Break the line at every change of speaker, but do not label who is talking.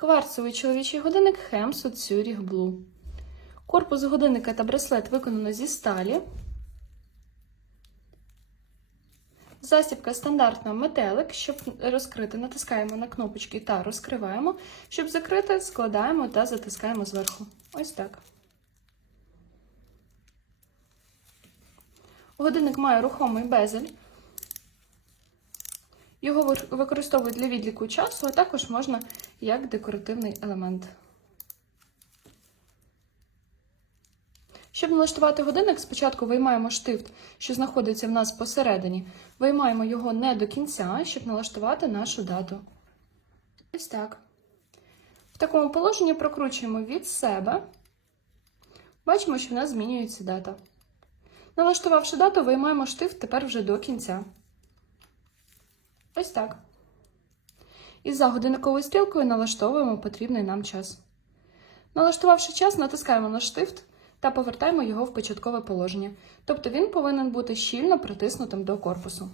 Кварцевий чоловічий годинник Хемс от Zurich Blue. Корпус годинника та браслет виконано зі сталі. Застібка стандартна метелик. Щоб розкрити, натискаємо на кнопочки та розкриваємо. Щоб закрити, складаємо та затискаємо зверху. Ось так. Годинник має рухомий безель. Його використовують для відліку часу, а також можна як декоративний елемент. Щоб налаштувати годинник, спочатку виймаємо штифт, що знаходиться в нас посередині. Виймаємо його не до кінця, щоб налаштувати нашу дату. Ось так. В такому положенні прокручуємо від себе. Бачимо, що в нас змінюється дата. Налаштувавши дату, виймаємо штифт тепер вже до кінця. Ось так. І за годинниковою стрілкою налаштовуємо потрібний нам час. Налаштувавши час, натискаємо на штифт та повертаємо його в початкове положення. Тобто він повинен бути щільно притиснутим до корпусу.